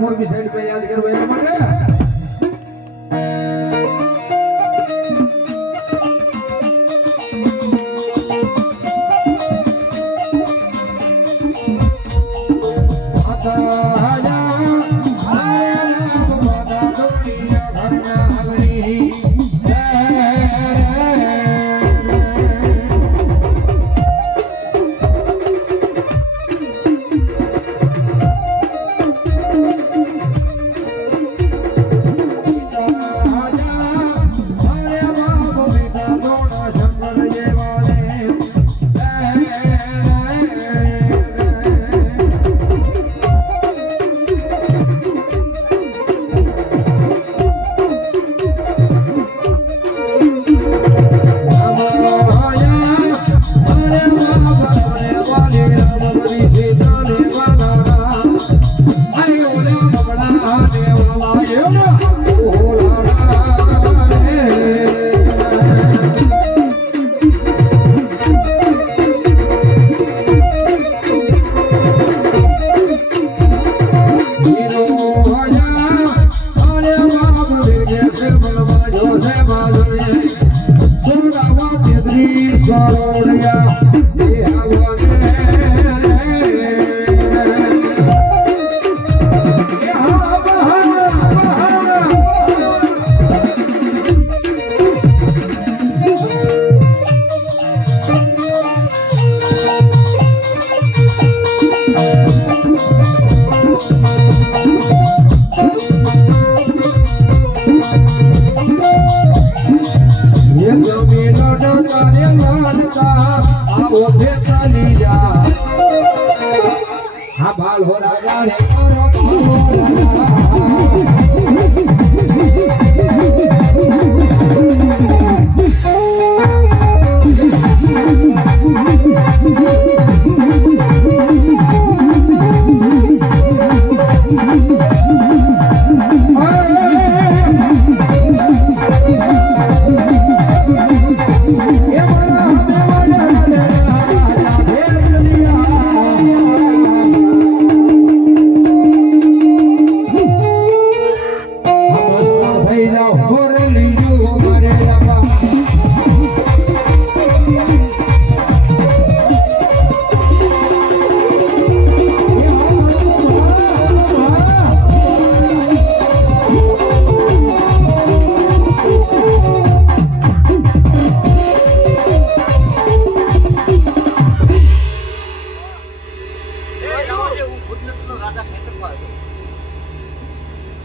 Morbi side પર યાદ કરવા એના માટે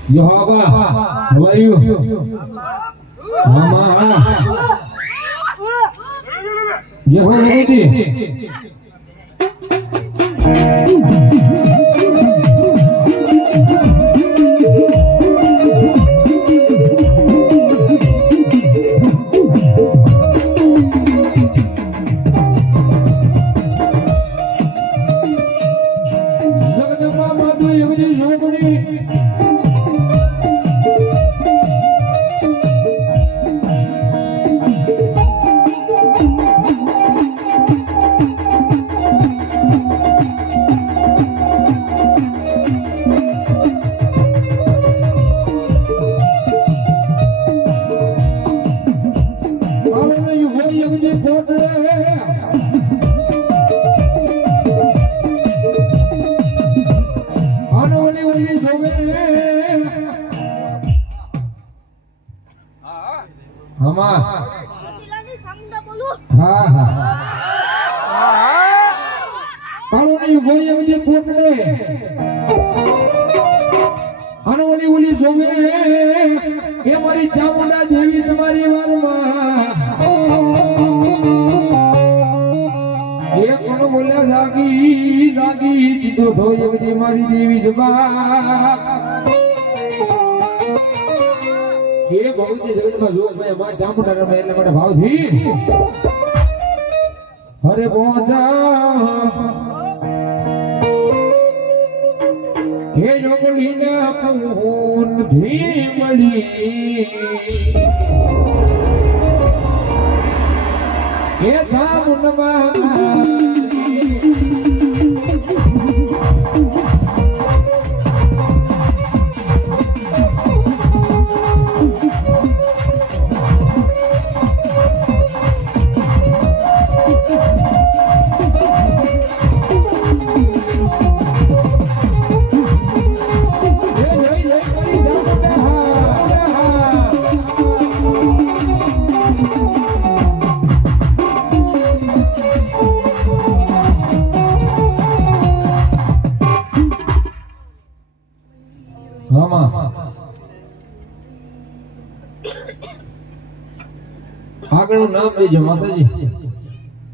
Yohaba, how are you? Mama. Jehovah. Jagdamba Madhu Yogi આમાં પેલાની સામુંડા બોલું. હા હા કાળો નહીં હોય એવી કોટડે અનોલી ઓલી સોમે એ મારી ચામુંડા દેવી તમારી વારમાં એ કોણ બોલ્યા જાગી જાગી દીધો થો એવી મારી દેવી જબા એ ભગવતી જગતમાં જોર ભાઈ અમારા ચામુંડા રમે એટલે મને ભાવથી હરે પહોંચા હે જોગલીના પૂન થી મળી હે ચામુંડમાં આગળનું નામ લેજો માતાજી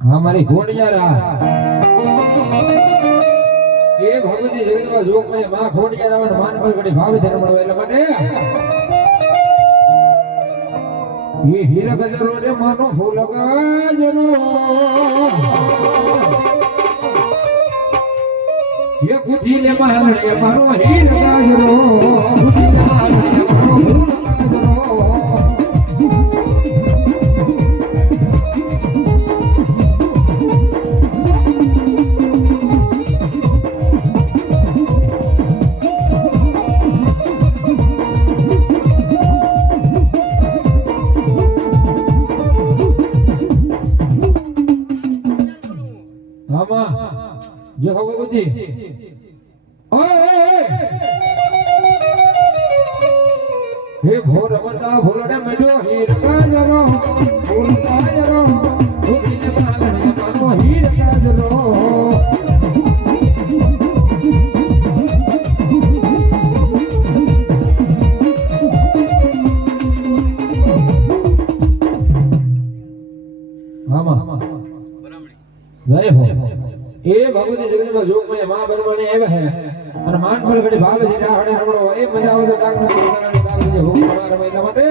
હા મારી ખોડિયાર એ ભગવતી જગતમાં જોગ મે માં ખોડિયાર આવે માન પર ઘડી ભાવ ધર્મ મળે એટલે માટે એ હીરા ગજરો રે માનો ફૂલ ગજરો એ ગુજી લે માનડે મારો હીરા ગજરો ગુજી લે માનડે મારો ફૂલ ગજરો ये हो बुद्धि ओए हे भोर मता भोरडे मेडो हीर काजरो फूल काजरो बुद्धि ने माने मानो हीर काजरो आमा बराबरी जय हो એ ભગવતી જગતમાં જોગ મે માં બરમાણે આવે છે અને માન પર ઘડી ભાગ છે રાહડે રમણો એ મજા આવે તો ડાક ના પોતાના ડાક જે હોક મારા મહિના માટે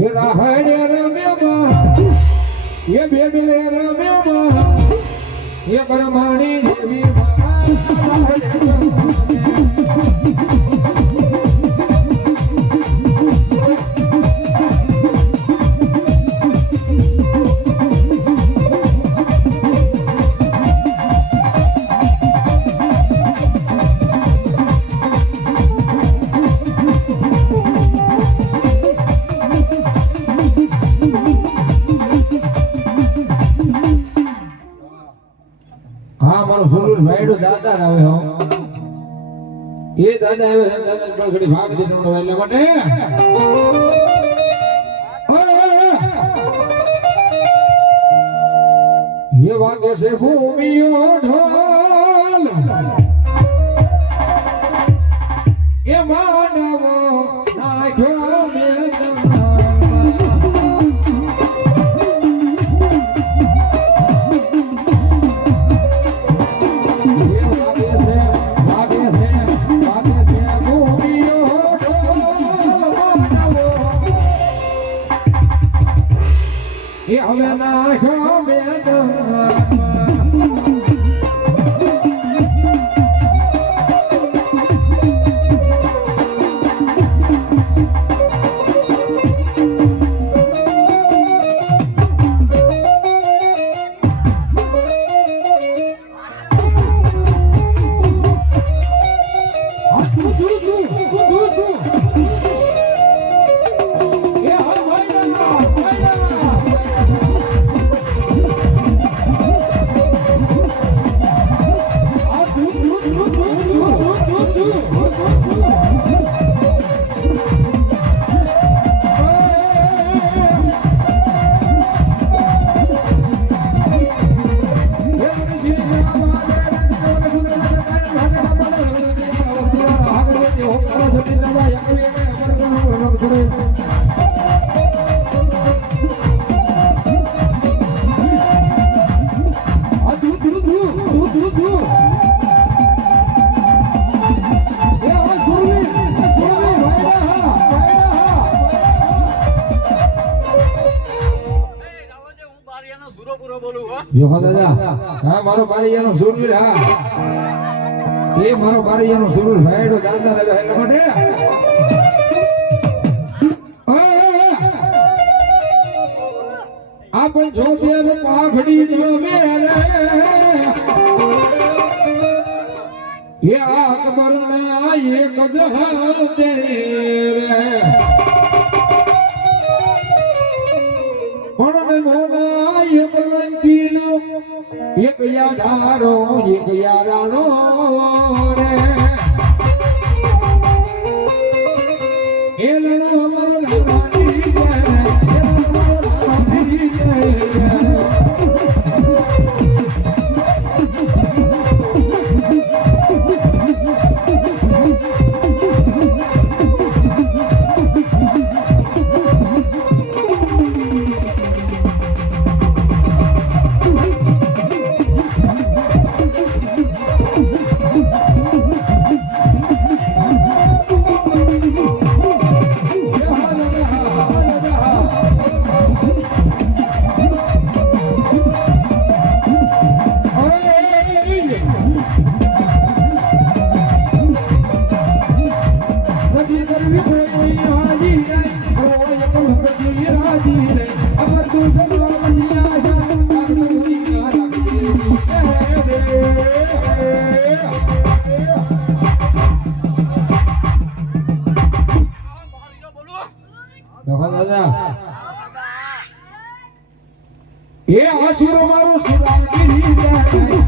એ રાહડે રમ્યા એ બેબલે રમ્યા એ બરમાણી દેવી દાદા આવે હો એ દાદા આવે દાદા પર ઘડી ભાગ દીધો એટલે માટે એ વાગે છે ભૂમિયો ઢોલ એ માનવો નાખ્યો હવે નાખ્યો આ તું એ આ સુરવીર વાયડા હા જો દાદા હા મારો બારીયાનો સુરવીર હા એ મારો બારીયાનો સુરવીર ભાઈડો દાદા રે એટલે માટે આપણ જોતેર પાઘડી નો મેરે એ અકબર ના એક જહાં તેરે પણ મોના એક લંકીનો એક યાદારો એક યારાનો રે એ લણો અમારો લાવાની જય એ આશુરો મારો સુરાગીરી જાય